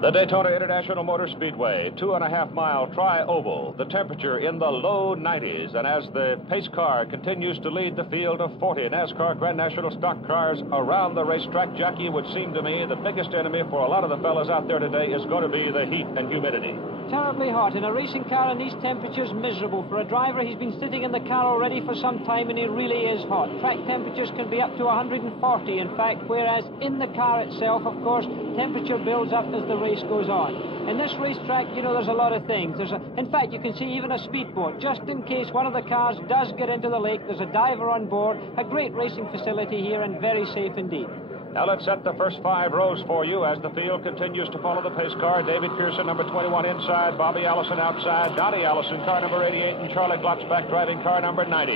The Daytona International Motor Speedway, 2.5-mile tri-oval, the temperature in the low 90s, and as the pace car continues to lead the field of 40 NASCAR Grand National stock cars around the racetrack, Jackie, it would seem to me the biggest enemy for a lot of the fellas out there today is going to be the heat and humidity. Terribly hot. In a racing car in these temperatures, miserable. For a driver, he's been sitting in the car already for some time, and he really is hot. Track temperatures can be up to 140, in fact, whereas in the car itself, of course, temperature builds up as the race goes on. In this racetrack, you know, there's a lot of things. In fact, you can see even a speedboat. Just in case one of the cars does get into the lake, there's a diver on board. A great racing facility here and very safe indeed. Now let's set the first 5 rows for you as the field continues to follow the pace car. David Pearson, number 21 inside. Bobby Allison outside. Donnie Allison, car number 88. And Charlie Glotzback driving car number 90.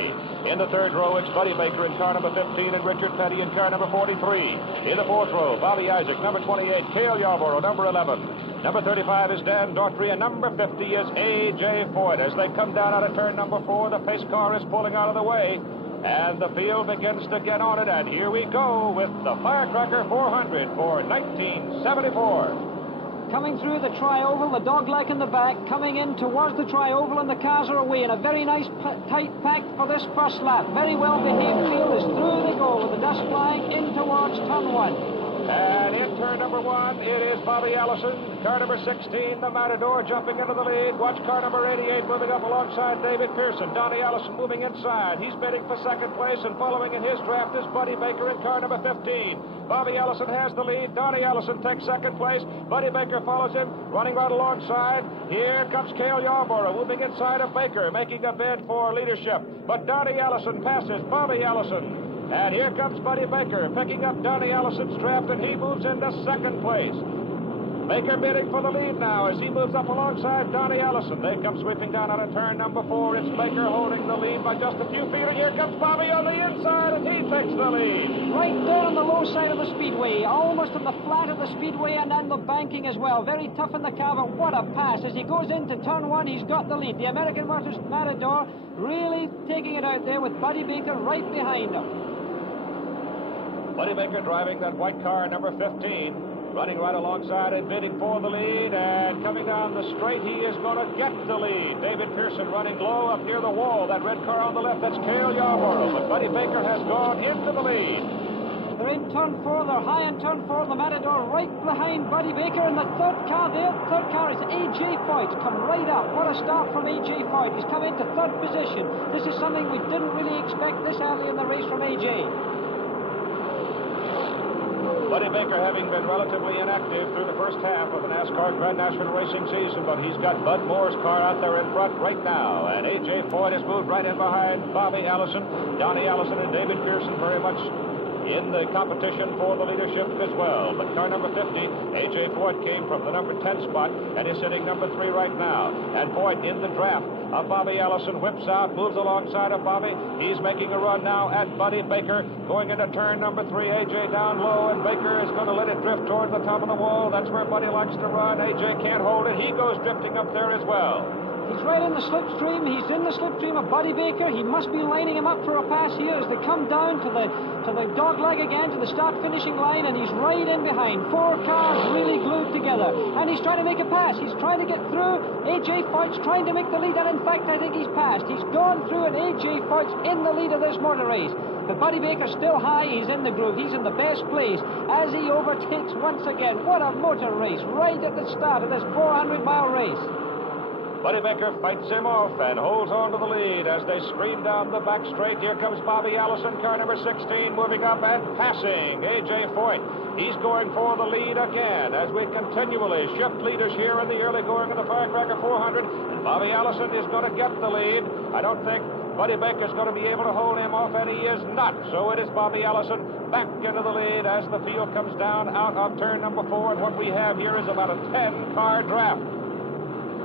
In the third row, it's Buddy Baker in car number 15 and Richard Petty in car number 43. In the fourth row, Bobby Isaac, number 28. Cale Yarborough, number 11. Number 35 is Dan Daughtry, and number 50 is A.J. Foyt. As they come down out of turn number 4, the pace car is pulling out of the way. And the field begins to get on it, and here we go with the Firecracker 400 for 1974. Coming through the tri-oval, the dogleg in the back, coming in towards the tri-oval, and the cars are away in a very nice tight pack for this first lap. Very well-behaved field as through they go with the dust flying in towards turn 1. And in turn number 1, it is Bobby Allison. Car number 16, the Matador, jumping into the lead. Watch car number 88 moving up alongside David Pearson. Donnie Allison moving inside. He's bidding for second place, and following in his draft is Buddy Baker in car number 15. Bobby Allison has the lead. Donnie Allison takes second place. Buddy Baker follows him, running right alongside. Here comes Cale Yarborough, moving inside of Baker, making a bid for leadership. But Donnie Allison passes Bobby Allison. And here comes Buddy Baker, picking up Donnie Allison's draft, and he moves into second place. Baker bidding for the lead now as he moves up alongside Donnie Allison. They come sweeping down out of turn number 4. It's Baker holding the lead by just a few feet, and here comes Bobby on the inside, and he takes the lead. Right there on the low side of the speedway, almost on the flat of the speedway and on the banking as well. Very tough in the car, but what a pass. As he goes into turn 1, he's got the lead. The American Motors Matador really taking it out there with Buddy Baker right behind him. Buddy Baker driving that white car, number 15, running right alongside and bidding for the lead, and coming down the straight, he is going to get the lead. David Pearson running low up near the wall. That red car on the left, that's Cale Yarborough, but Buddy Baker has gone into the lead. They're in turn 4, they're high in turn 4, the Matador right behind Buddy Baker, and the third car is A.J. Foyt. Come right up. What a start from A.J. Foyt. He's come into third position. This is something we didn't really expect this early in the race from A.J. Buddy Baker having been relatively inactive through the first half of the NASCAR Grand National Racing season, but he's got Bud Moore's car out there in front right now. And A.J. Foyt has moved right in behind Bobby Allison. Donnie Allison and David Pearson very much in the competition for the leadership as well. But car number 50, A.J. Foyt came from the number 10 spot and is sitting number 3 right now. And Foyt in the draft of Bobby Allison whips out, moves alongside of Bobby. He's making a run now at Buddy Baker, going into turn number 3. A.J. down low, and Baker is going to let it drift towards the top of the wall. That's where Buddy likes to run. A.J. can't hold it. He goes drifting up there as well. He's right in the slipstream. He's in the slipstream of Buddy Baker. He must be lining him up for a pass here as they come down to the dogleg again, to the start-finishing line, and he's right in behind. 4 cars really glued together. And he's trying to make a pass. He's trying to get through. A.J. Foyt's trying to make the lead, and in fact, I think he's passed. He's gone through, and A.J. Foyt's in the lead of this motor race. But Buddy Baker's still high. He's in the groove. He's in the best place as he overtakes once again. What a motor race right at the start of this 400-mile race. Buddy Baker fights him off and holds on to the lead as they scream down the back straight. Here comes Bobby Allison, car number 16, moving up and passing A.J. Foyt. He's going for the lead again as we continually shift leaders here in the early going of the Firecracker 400. And Bobby Allison is going to get the lead. I don't think Buddy Baker's going to be able to hold him off, and he is not. So it is Bobby Allison back into the lead as the field comes down out of turn number 4. And what we have here is about a 10-car draft.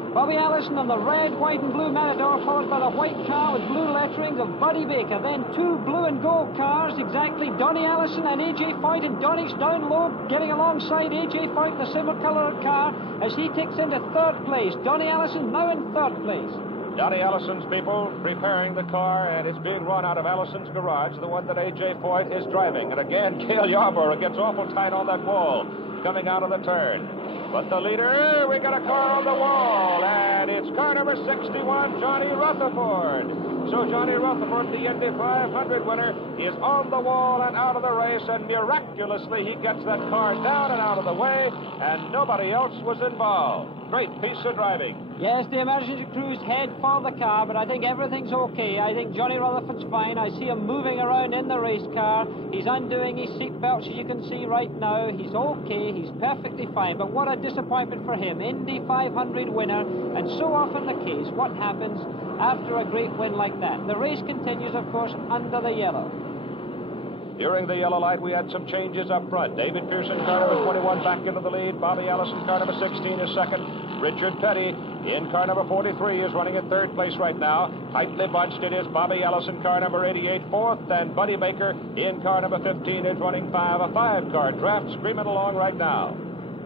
Bobby Allison on the red, white, and blue Matador, followed by the white car with blue letterings of Buddy Baker. Then 2 blue and gold cars, exactly, Donnie Allison and A.J. Foyt, and Donnie's down low, getting alongside A.J. Foyt in the similar-colored car as he takes into third place. Donnie Allison now in third place. Donnie Allison's people preparing the car, and it's being run out of Allison's garage, the one that A.J. Foyt is driving. And again, Cale Yarborough gets awful tight on that wall coming out of the turn. But the leader, we got a car on the wall, and it's car number 61, Johnny Rutherford. So Johnny Rutherford, the Indy 500 winner, is on the wall and out of the race, and miraculously he gets that car down and out of the way, and nobody else was involved. Great piece of driving. Yes, the emergency crews head for the car, but I think everything's okay. I think Johnny Rutherford's fine. I see him moving around in the race car. He's undoing his seat belts, as you can see right now. He's okay. He's perfectly fine. But what a disappointment for him. Indy 500 winner, and so often the case. What happens after a great win like that? The race continues, of course, under the yellow. During the yellow light, we had some changes up front. David Pearson, car number 21, back into the lead. Bobby Allison, car number 16, is second. Richard Petty in car number 43 is running in third place right now. Tightly bunched it is Bobby Allison, car number 88, fourth. And Buddy Baker in car number 15 is running a five-car draft, screaming along right now.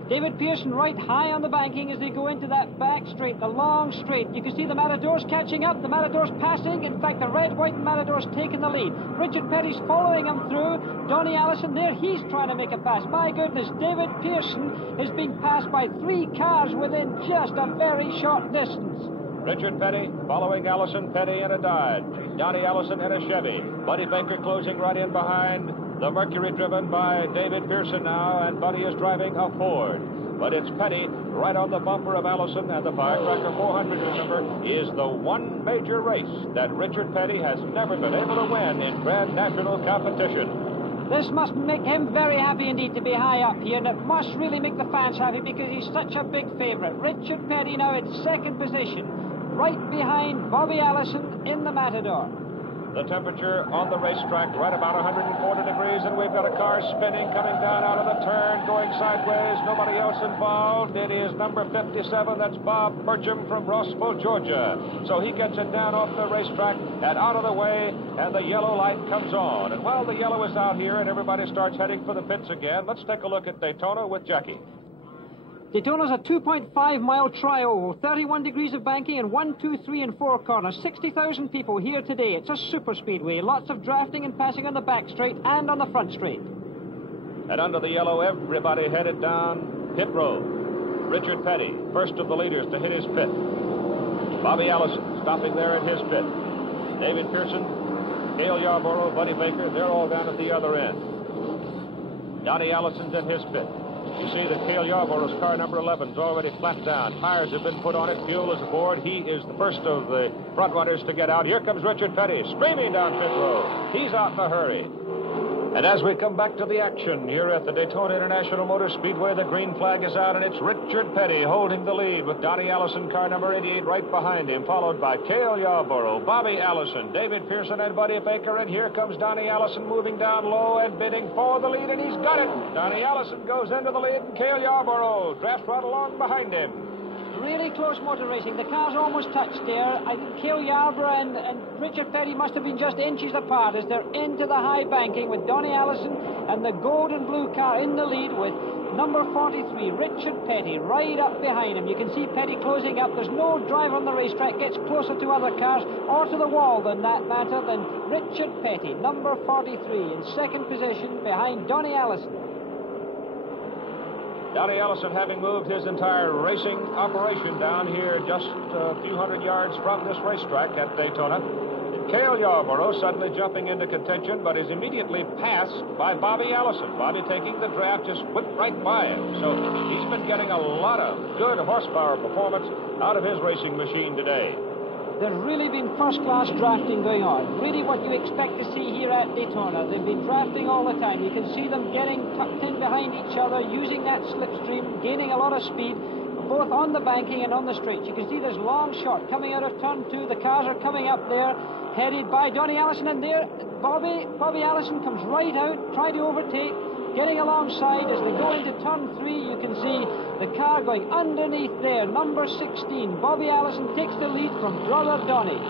David Pearson right high on the banking as they go into that back straight, the long straight. You can see the Matadors catching up, the Matadors passing. In fact, the red, white Matadors taking the lead. Richard Petty's following him through. Donnie Allison there, he's trying to make a pass. My goodness, David Pearson is being passed by 3 cars within just a very short distance. Richard Petty following Allison, Petty in a Dodge. Donnie Allison in a Chevy. Buddy Baker closing right in behind. The Mercury driven by David Pearson now, and Buddy is driving a Ford. But it's Petty right on the bumper of Allison, and the Firecracker 400, remember, is the one major race that Richard Petty has never been able to win in Grand National competition. This must make him very happy indeed to be high up here, and it must really make the fans happy because he's such a big favorite. Richard Petty now in second position, right behind Bobby Allison in the Matador. The temperature on the racetrack right about 140 degrees, and we've got a car spinning, coming down out of the turn, going sideways. Nobody else involved. It is number 57. That's Bob Burcham from Rossville, Georgia. So he gets it down off the racetrack and out of the way, and the yellow light comes on. And while the yellow is out here and everybody starts heading for the pits again, let's take a look at Daytona with Jackie. Daytona's a 2.5-mile tri-oval, 31 degrees of banking and 1, 2, 3, and 4 corners. 60,000 people here today. It's a super speedway. Lots of drafting and passing on the back straight and on the front straight. And under the yellow, everybody headed down pit road. Richard Petty, first of the leaders to hit his pit. Bobby Allison stopping there in his pit. David Pearson, Cale Yarborough, Buddy Baker, they're all down at the other end. Donnie Allison's in his pit. You see that Cale Yarborough's car number 11 is already flat down. Tires have been put on it. Fuel is aboard. He is the first of the front runners to get out. Here comes Richard Petty streaming down pit road. He's out in a hurry. And as we come back to the action here at the Daytona International Motor Speedway, the green flag is out, and it's Richard Petty holding the lead with Donnie Allison, car number 88, right behind him, followed by Cale Yarborough, Bobby Allison, David Pearson, and Buddy Baker. And here comes Donnie Allison moving down low and bidding for the lead, and he's got it. Donnie Allison goes into the lead, and Cale Yarborough drafts right along behind him. Really close motor racing. The cars almost touched there. I think Cale Yarborough and Richard Petty must have been just inches apart as they're into the high banking with Donnie Allison and the gold and blue car in the lead with number 43, Richard Petty, right up behind him. You can see Petty closing up. There's no driver on the racetrack gets closer to other cars or to the wall than that matter than Richard Petty, number 43, in second position behind Donnie Allison. Donnie Allison having moved his entire racing operation down here just a few hundred yards from this racetrack at Daytona. Cale Yarborough suddenly jumping into contention, but is immediately passed by Bobby Allison. Bobby taking the draft just whipped right by him. So he's been getting a lot of good horsepower performance out of his racing machine today. There's really been first-class drafting going on. Really what you expect to see here at Daytona. They've been drafting all the time. You can see them getting tucked in behind each other, using that slipstream, gaining a lot of speed, both on the banking and on the straight. You can see there's long shot coming out of turn 2. The cars are coming up there, headed by Donnie Allison, and there Bobby Allison comes right out, trying to overtake, getting alongside. As they go into turn 3, you can see the car going underneath there. Number 16, Bobby Allison takes the lead from brother Donnie.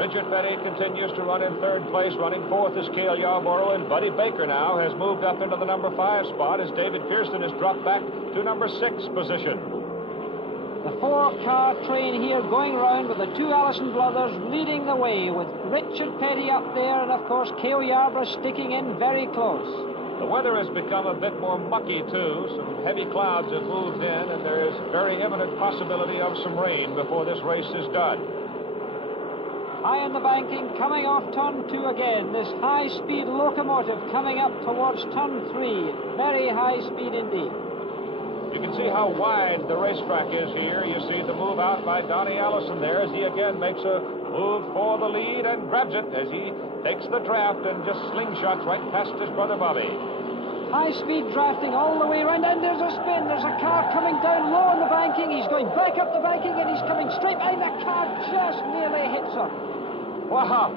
Richard Petty continues to run in third place. Running fourth is Cale Yarborough, and Buddy Baker now has moved up into the number 5 spot as David Pearson has dropped back to number 6 position. The 4-car train here going round with the 2 Allison brothers leading the way with Richard Petty up there and, of course, Cale Yarborough sticking in very close. The weather has become a bit more mucky, too. Some heavy clouds have moved in, and there is very imminent possibility of some rain before this race is done. High in the banking, coming off turn 2 again. This high-speed locomotive coming up towards turn 3. Very high speed indeed. You can see how wide the racetrack is here. You see the move out by Donnie Allison there as he again makes a move for the lead and grabs it as he takes the draft and just slingshots right past his brother Bobby. High-speed drafting all the way around, and there's a spin. There's a car coming down low on the banking. He's going back up the banking, and he's coming straight behind. The car just nearly hits him. Wow,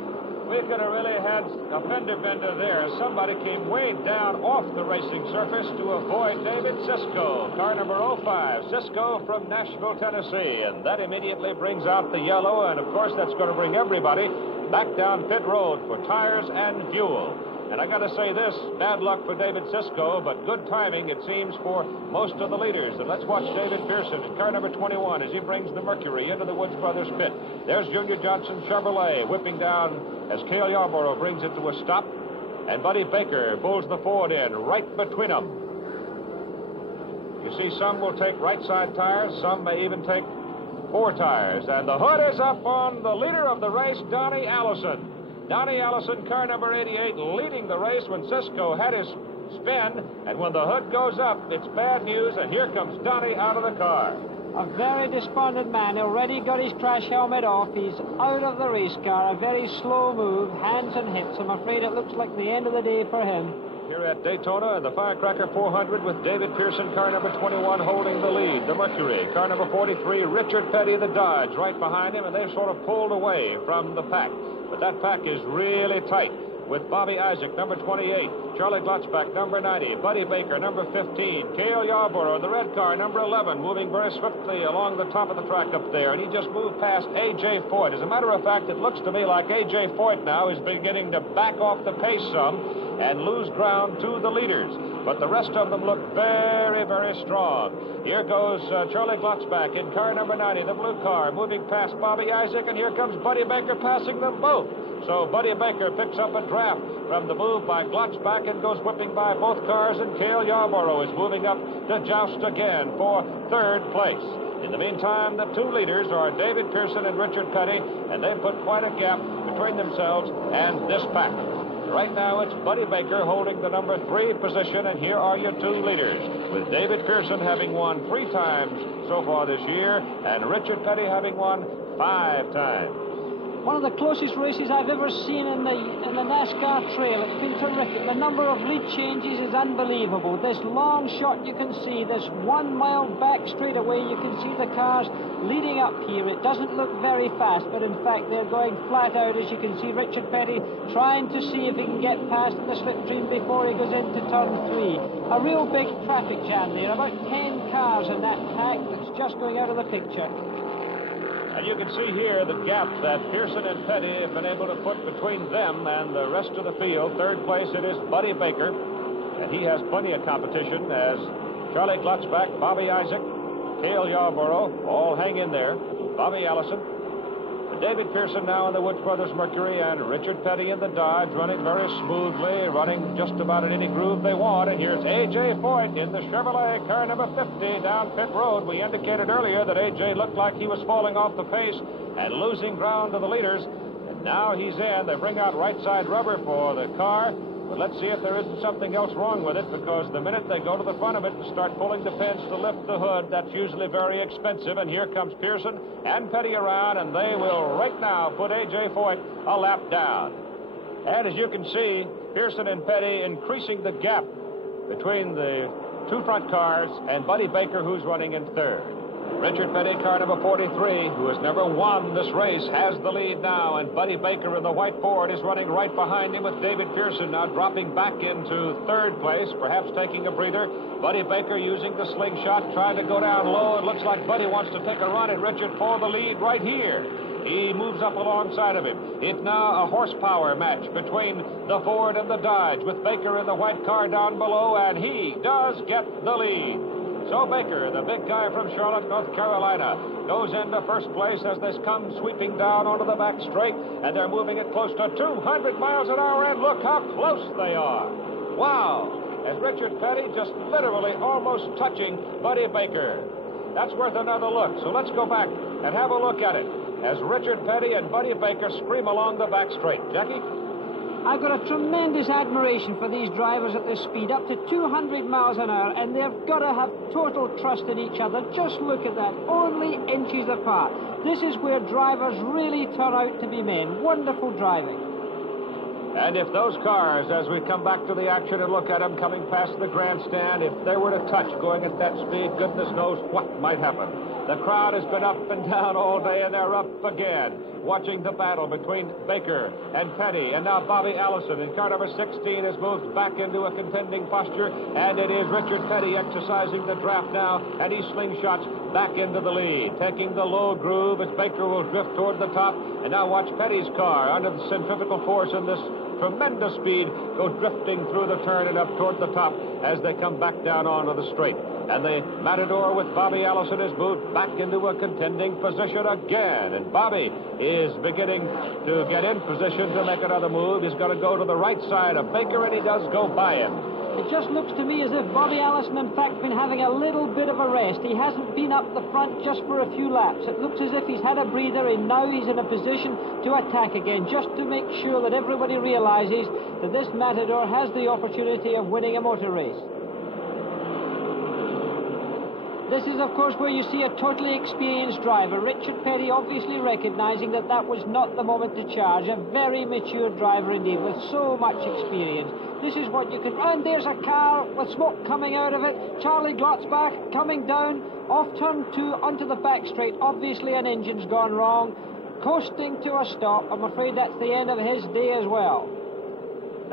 we could have really had a fender bender there. Somebody came way down off the racing surface to avoid David Cisco, car number 05, Cisco from Nashville, Tennessee. And that immediately brings out the yellow, and of course that's going to bring everybody back down pit road for tires and fuel. And I got to say this, bad luck for David Cisco, but good timing, it seems, for most of the leaders. And let's watch David Pearson in car number 21 as he brings the Mercury into the Woods Brothers pit. There's Junior Johnson Chevrolet whipping down as Cale Yarborough brings it to a stop. And Buddy Baker pulls the Ford in right between them. You see, some will take right side tires, some may even take 4 tires. And the hood is up on the leader of the race, Donnie Allison. Donnie Allison, car number 88, leading the race when Cisco had his spin. And when the hood goes up, it's bad news, and here comes Donnie out of the car. A very despondent man, already got his crash helmet off. He's out of the race car. A very slow move, hands and hips. I'm afraid it looks like the end of the day for him. Here at Daytona, the Firecracker 400 with David Pearson, car number 21, holding the lead. The Mercury, car number 43, Richard Petty, the Dodge, right behind him, and they've sort of pulled away from the pack. But that pack is really tight with Bobby Isaac, number 28, Charlie Glotzbach, number 90, Buddy Baker, number 15, Cale Yarborough, the red car, number 11, moving very swiftly along the top of the track up there, and he just moved past A.J. Foyt. As a matter of fact, it looks to me like A.J. Foyt now is beginning to back off the pace some and lose ground to the leaders. But the rest of them look very, very strong. Here goes Charlie Glotzbach in car number 90, the blue car, moving past Bobby Isaac, and here comes Buddy Baker passing them both. So Buddy Baker picks up a draft from the move by Glotzbach and goes whipping by both cars, and Cale Yarborough is moving up to joust again for 3rd place. In the meantime, the 2 leaders are David Pearson and Richard Petty, and they've put quite a gap between themselves and this pack. Right now, it's Buddy Baker holding the number 3 position, and here are your 2 leaders, with David Pearson having won 3 times so far this year, and Richard Petty having won 5 times. One of the closest races I've ever seen in the NASCAR trail. It's been terrific. The number of lead changes is unbelievable. This long shot you can see, this 1 mile back straightaway, you can see the cars leading up here. It doesn't look very fast, but in fact they're going flat out, as you can see Richard Petty trying to see if he can get past the slipstream before he goes into turn 3. A real big traffic jam there. About 10 cars in that pack that's just going out of the picture. And you can see here the gap that Pearson and Petty have been able to put between them and the rest of the field. 3rd place, it is Buddy Baker, and he has plenty of competition as Charlie Glotzbach, Bobby Isaac, Cale Yarborough all hang in there. Bobby Allison, David Pearson now in the Woods Brothers Mercury, and Richard Petty in the Dodge, running very smoothly, running just about in any groove they want. And here's A.J. Foyt in the Chevrolet, car number 50, down pit road. We indicated earlier that A.J. looked like he was falling off the pace and losing ground to the leaders. And now he's in. They bring out right side rubber for the car. But let's see if there isn't something else wrong with it, because the minute they go to the front of it and start pulling the pins to lift the hood, that's usually very expensive. And here comes Pearson and Petty around, and they will right now put A.J. Foyt a lap down. And as you can see, Pearson and Petty increasing the gap between the 2 front cars and Buddy Baker, who's running in 3rd. Richard Petty, car number 43, who has never won this race, has the lead now, and Buddy Baker in the white Ford is running right behind him, with David Pearson now dropping back into 3rd place, perhaps taking a breather. Buddy Baker using the slingshot, trying to go down low. It looks like Buddy wants to take a run at Richard for the lead right here. He moves up alongside of him. It's now a horsepower match between the Ford and the Dodge, with Baker in the white car down below, and he does get the lead. So Baker, the big guy from Charlotte, North Carolina, goes into 1st place as they come sweeping down onto the back straight, and they're moving it close to 200 miles an hour, and look how close they are. Wow! as Richard Petty just literally almost touching Buddy Baker. That's worth another look. So let's go back and have a look at it as Richard Petty and Buddy Baker scream along the back straight. Jackie? I've got a tremendous admiration for these drivers at this speed, up to 200 miles an hour, and they've got to have total trust in each other. Just look at that, only inches apart. This is where drivers really turn out to be men. Wonderful driving. And if those cars, as we come back to the action and look at them coming past the grandstand, if they were to touch going at that speed, goodness knows what might happen. The crowd has been up and down all day, and they're up again, watching the battle between Baker and Petty. And now Bobby Allison in car number 16 has moved back into a contending posture, and it is Richard Petty exercising the draft now, and he slingshots back into the lead, taking the low groove as Baker will drift toward the top. And now watch Petty's car under the centrifugal force in this tremendous speed go drifting through the turn and up toward the top as they come back down onto the straight. And the Matador with Bobby Allison has moved back into a contending position again. And Bobby is beginning to get in position to make another move. He's going to go to the right side of Baker, and he does go by him. It just looks to me as if Bobby Allison, in fact, been having a little bit of a rest. He hasn't been up the front just for a few laps. It looks as if he's had a breather, and now he's in a position to attack again, just to make sure that everybody realizes that this Matador has the opportunity of winning a motor race. This is, of course, where you see a totally experienced driver. Richard Petty obviously recognizing that that was not the moment to charge. A very mature driver indeed, with so much experience. This is what you can... And there's a car with smoke coming out of it. Charlie Glotzbach coming down off turn 2 onto the back straight. Obviously an engine's gone wrong. Coasting to a stop. I'm afraid that's the end of his day as well.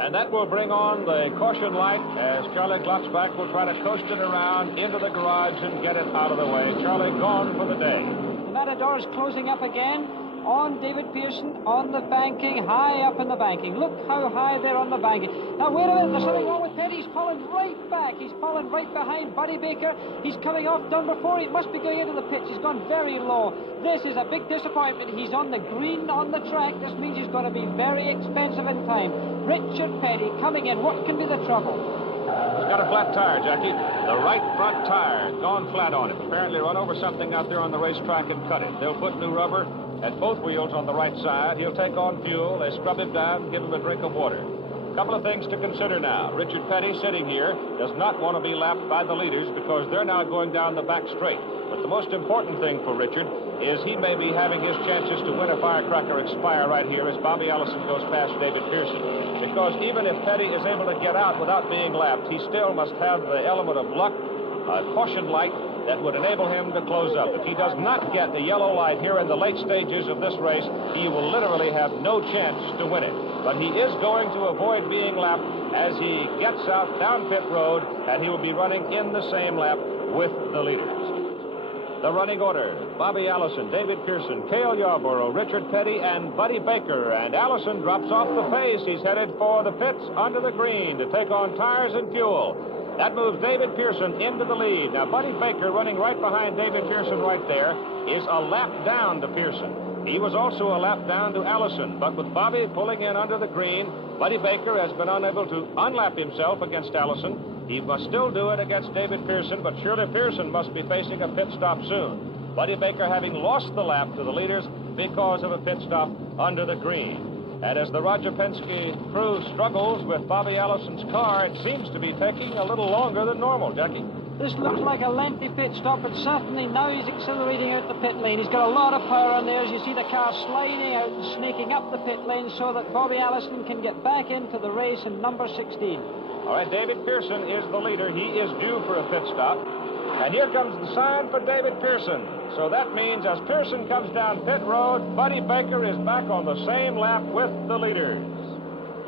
And that will bring on the caution light as Charlie Glotzbach will try to coast it around into the garage and get it out of the way. Charlie gone for the day. The Matador is closing up again on David Pearson on the banking, high up in the banking. Look how high they're on the banking. Now, wait a minute, there's something wrong with Petty. He's fallen right back. He's fallen right behind Buddy Baker. He's coming off number 4. He must be going into the pits. He's gone very low. This is a big disappointment. He's on the green on the track. This means he's going to be very expensive in time. Richard Petty coming in. What can be the trouble? He's got a flat tire, Jackie. The right front tire gone flat on him. Apparently run over something out there on the racetrack and cut it. They'll put new rubber at both wheels on the right side. He'll take on fuel. They scrub him down, give him a drink of water. A couple of things to consider now. Richard Petty, sitting here, does not want to be lapped by the leaders because they're now going down the back straight. But the most important thing for Richard is he may be having his chances to win a Firecracker expire right here as Bobby Allison goes past David Pearson. Because even if Petty is able to get out without being lapped, he still must have the element of luck, a caution light that would enable him to close up. If he does not get the yellow light here in the late stages of this race, he will literally have no chance to win it. But he is going to avoid being lapped as he gets out down pit road, and he will be running in the same lap with the leaders. The running order: Bobby Allison, David Pearson, Cale Yarborough, Richard Petty, and Buddy Baker. And Allison drops off the pace. He's headed for the pits under the green to take on tires and fuel. That moves David Pearson into the lead. Now, Buddy Baker, running right behind David Pearson right there, is a lap down to Pearson. He was also a lap down to Allison, but with Bobby pulling in under the green, Buddy Baker has been unable to unlap himself against Allison. He must still do it against David Pearson, but surely Pearson must be facing a pit stop soon. Buddy Baker having lost the lap to the leaders because of a pit stop under the green. And as the Roger Penske crew struggles with Bobby Allison's car, it seems to be taking a little longer than normal, Jackie. This looks like a lengthy pit stop, but certainly now he's accelerating out the pit lane. He's got a lot of power on there as you see the car sliding out and snaking up the pit lane so that Bobby Allison can get back into the race in number 16. All right, David Pearson is the leader. He is due for a pit stop. And here comes the sign for David Pearson. So that means as Pearson comes down pit road, Buddy Baker is back on the same lap with the leaders.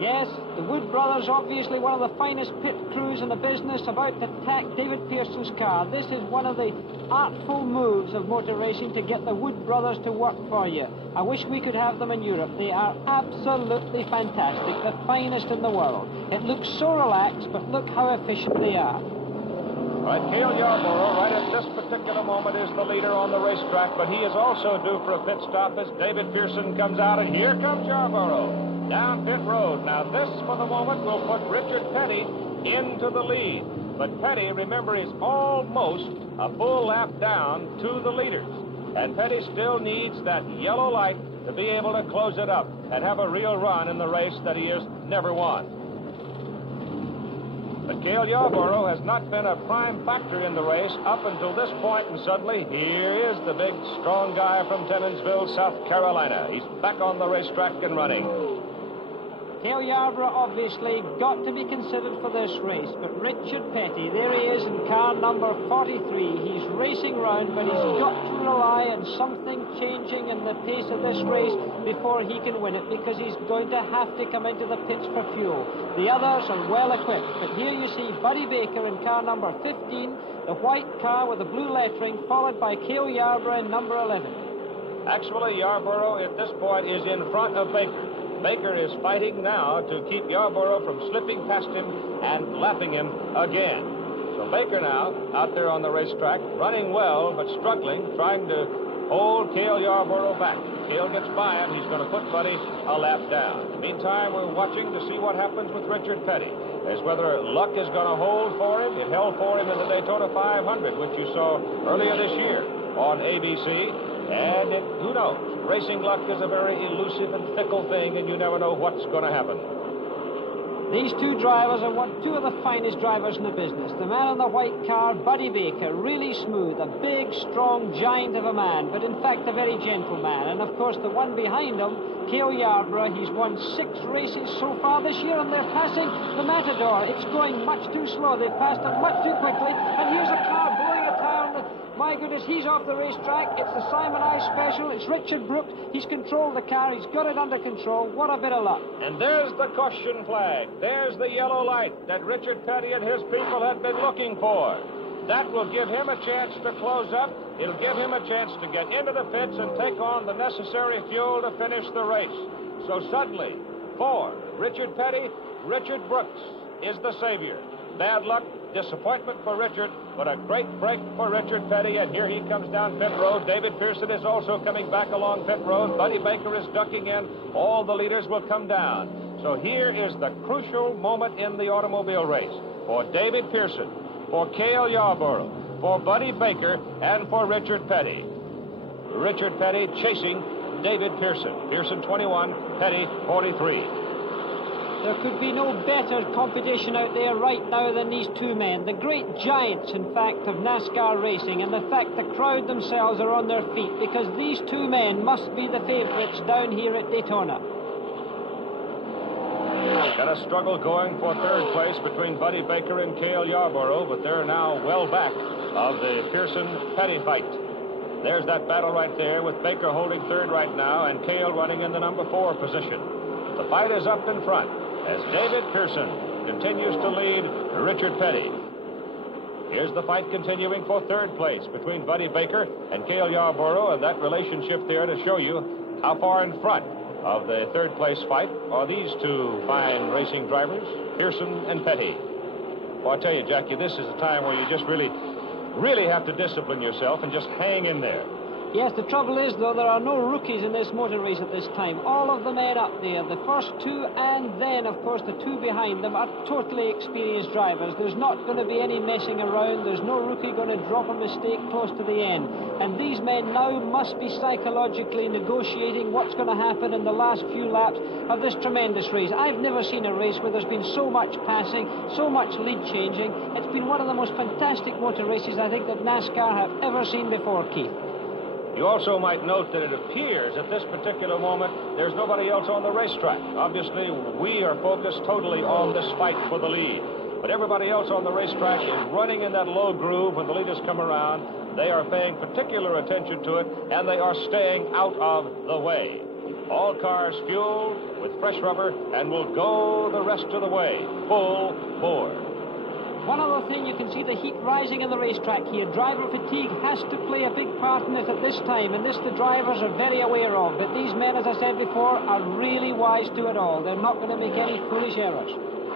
Yes, the Wood brothers, obviously one of the finest pit crews in the business, about to attack David Pearson's car. This is one of the artful moves of motor racing to get the Wood brothers to work for you. I wish we could have them in Europe. They are absolutely fantastic, the finest in the world. It looks so relaxed, but look how efficient they are. All right, Cale Yarborough, right at this particular moment, is the leader on the racetrack, but he is also due for a pit stop as David Pearson comes out, and here comes Yarborough down pit road. Now, this, for the moment, will put Richard Petty into the lead. But Petty, remember, is almost a full lap down to the leaders. And Petty still needs that yellow light to be able to close it up and have a real run in the race that he has never won. But Cale Yarborough has not been a prime factor in the race up until this point, and suddenly here is the big, strong guy from Timminsville, South Carolina. He's back on the racetrack and running. Cale Yarborough obviously got to be considered for this race, but Richard Petty, there he is in car number 43. He's racing round, but he's got to rely on something changing in the pace of this race before he can win it, because he's going to have to come into the pits for fuel. The others are well equipped, but here you see Buddy Baker in car number 15, the white car with the blue lettering, followed by Cale Yarborough in number 11. Actually, Yarborough at this point is in front of Baker. Baker is fighting now to keep Yarborough from slipping past him and lapping him again. So Baker now out there on the racetrack, running well but struggling, trying to hold Cale Yarborough back. Cale gets by him. He's going to put Buddy a lap down. Meantime, we're watching to see what happens with Richard Petty, as whether luck is going to hold for him. It held for him in the Daytona 500, which you saw earlier this year on ABC. And who knows? Racing luck is a very elusive and fickle thing, and you never know what's going to happen. These two drivers are two of the finest drivers in the business. The man in the white car, Buddy Baker, really smooth, a big, strong giant of a man, but in fact a very gentle man. And of course the one behind him, Cale Yarborough, he's won 6 races so far this year, and they're passing the Matador. It's going much too slow. They've passed it much too quickly, and here's a car blowing a tire. My goodness, he's off the racetrack. It's the Simon I Special. It's Richard Brooks. He's controlled the car. He's got it under control. What a bit of luck. And there's the caution flag. There's the yellow light that Richard Petty and his people had been looking for. That will give him a chance to close up. It'll give him a chance to get into the pits and take on the necessary fuel to finish the race. So suddenly, for Richard Petty, Richard Brooks is the savior. Bad luck, disappointment for Richard, but a great break for Richard Petty, and here he comes down pit road. David Pearson is also coming back along pit road. Buddy Baker is ducking in. All the leaders will come down. So here is the crucial moment in the automobile race for David Pearson, for Cale Yarborough, for Buddy Baker, and for Richard Petty. Richard Petty chasing David Pearson. Pearson 21, Petty 43. There could be no better competition out there right now than these two men. The great giants, in fact, of NASCAR racing, and the fact the crowd themselves are on their feet, because these two men must be the favorites down here at Daytona. Got a struggle going for third place between Buddy Baker and Cale Yarborough, but they're now well back of the Pearson-Petty fight. There's that battle right there, with Baker holding third right now and Cale running in the number 4 position. The fight is up in front as David Pearson continues to lead Richard Petty. Here's the fight continuing for third place between Buddy Baker and Cale Yarborough, and that relationship there to show you how far in front of the third place fight are these two fine racing drivers, Pearson and Petty. Well, I tell you, Jackie, this is a time where you just really have to discipline yourself and just hang in there. Yes, the trouble is, though, there are no rookies in this motor race at this time. All of the men up there, the first two and then, of course, the two behind them are totally experienced drivers. There's not going to be any messing around. There's no rookie going to drop a mistake close to the end. And these men now must be psychologically negotiating what's going to happen in the last few laps of this tremendous race. I've never seen a race where there's been so much passing, so much lead changing. It's been one of the most fantastic motor races I think that NASCAR have ever seen before, Keith. You also might note that it appears at this particular moment there's nobody else on the racetrack. Obviously, we are focused totally on this fight for the lead. But everybody else on the racetrack is running in that low groove when the leaders come around. They are paying particular attention to it, and they are staying out of the way. All cars fueled with fresh rubber and will go the rest of the way, full bore. One other thing, you can see the heat rising in the racetrack here. Driver fatigue has to play a big part in it at this time, and this the drivers are very aware of. But these men, as I said before, are really wise to it all. They're not going to make any foolish errors.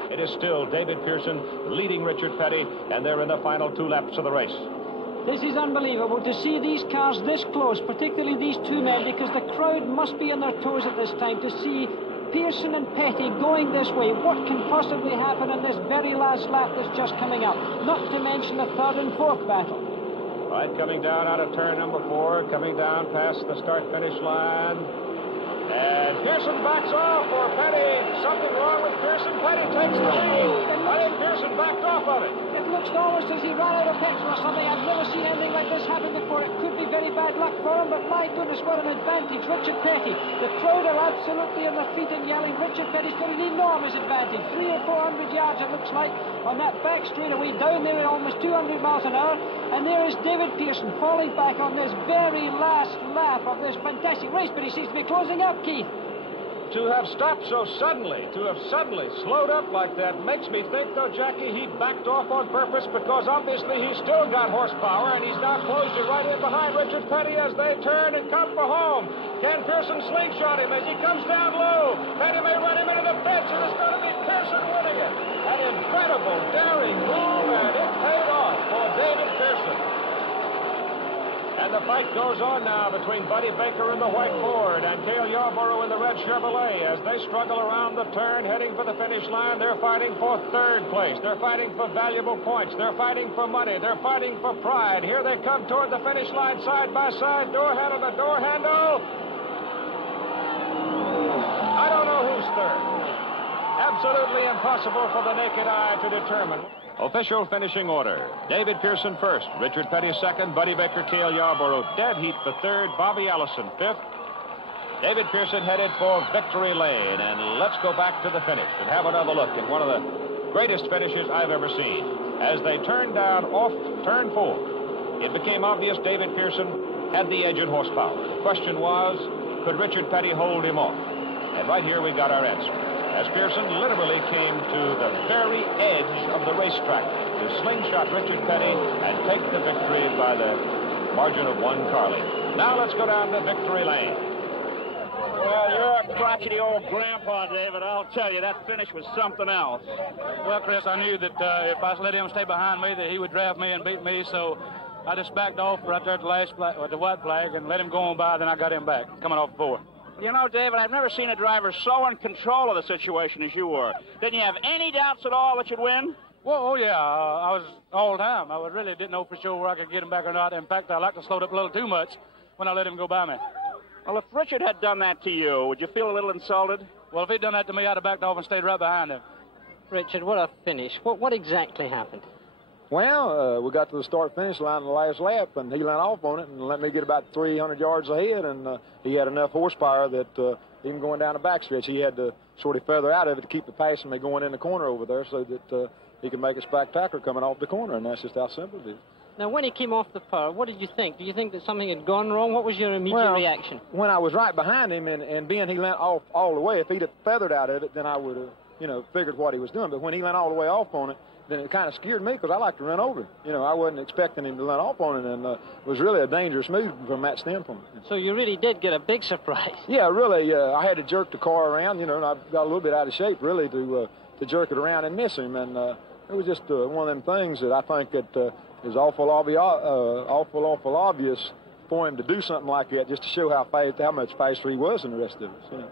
It is still David Pearson leading Richard Petty, and they're in the final 2 laps of the race. This is unbelievable to see these cars this close, particularly these two men, because the crowd must be on their toes at this time to see Pearson and Petty going this way. What can possibly happen in this very last lap that's just coming up? Not to mention the third and fourth battle. Right, coming down out of turn number 4, coming down past the start-finish line. And Pearson backs off for Petty. Something wrong with Pearson. Petty takes the lead. And Pearson backed off of it. It looks almost as he ran out of petrol or something. I've never seen anything like this happen before. It could be very bad luck for him, but my goodness, what an advantage. Richard Petty. The crowd are absolutely on their feet and yelling. Richard Petty's got an enormous advantage. 300 or 400 yards, it looks like, on that back straightaway down there at almost 200 miles an hour. And there is David Pearson falling back on this very last lap of this fantastic race, but he seems to be closing up, Keith. To have stopped so suddenly, to have suddenly slowed up like that, makes me think, though, Jackie, he backed off on purpose because obviously he's still got horsepower, and he's now closed it right in behind Richard Petty as they turn and come for home. Can Pearson slingshot him as he comes down low? Petty may run him into the fence, and it's going to be Pearson winning it. An incredible, daring move, and it paid off for David Pearson. And the fight goes on now between Buddy Baker in the white Ford and Cale Yarborough in the red Chevrolet as they struggle around the turn heading for the finish line. They're fighting for third place. They're fighting for valuable points. They're fighting for money. They're fighting for pride. Here they come toward the finish line side by side, door handle to door handle. I don't know who's third. Absolutely impossible for the naked eye to determine. Official finishing order. David Pearson first, Richard Petty second, Buddy Baker, Cale Yarborough dead heat the third, Bobby Allison fifth. David Pearson headed for victory lane, and let's go back to the finish and have another look at one of the greatest finishes I've ever seen. As they turned down off turn 4, it became obvious David Pearson had the edge in horsepower. The question was, could Richard Petty hold him off? And right here we got our answer, as Pearson literally came to the very edge of the racetrack to slingshot Richard Petty and take the victory by the margin of 1 car length. Now let's go down to victory lane. Well, you're a crotchety old grandpa, David. I'll tell you, that finish was something else. Well, Chris, I knew that if I let him stay behind me, that he would draft me and beat me, so I just backed off right there at the last at the white flag and let him go on by, then I got him back, coming off the 4. You know, David, I've never seen a driver so in control of the situation as you were. Didn't you have any doubts at all that you'd win? Well, oh, yeah, I was all the time. I really didn't know for sure where I could get him back or not. In fact, I like to slow it up a little too much when I let him go by me. Well, if Richard had done that to you, would you feel a little insulted? Well, if he'd done that to me, I'd have backed off and stayed right behind him. Richard, what a finish. What exactly happened? Well, we got to the start-finish line in the last lap, and he let off on it and let me get about 300 yards ahead, and he had enough horsepower that even going down the backstretch, he had to sort of feather out of it to keep the passing me going in the corner over there so that he could make a spectacular coming off the corner, and that's just how simple it is. Now, when he came off the power, what did you think? Do you think that something had gone wrong? What was your immediate reaction? When I was right behind him and being he let off all the way, if he'd have feathered out of it, then I would have, figured what he was doing. But when he went all the way off on it, then it kind of scared me because I like to run over. I wasn't expecting him to run off on it, and it was really a dangerous move from that standpoint. So you really did get a big surprise. Yeah, really. I had to jerk the car around, and I got a little bit out of shape, really, to jerk it around and miss him. And it was just one of them things that I think that is awful obvious for him to do something like that just to show how much faster he was than the rest of us.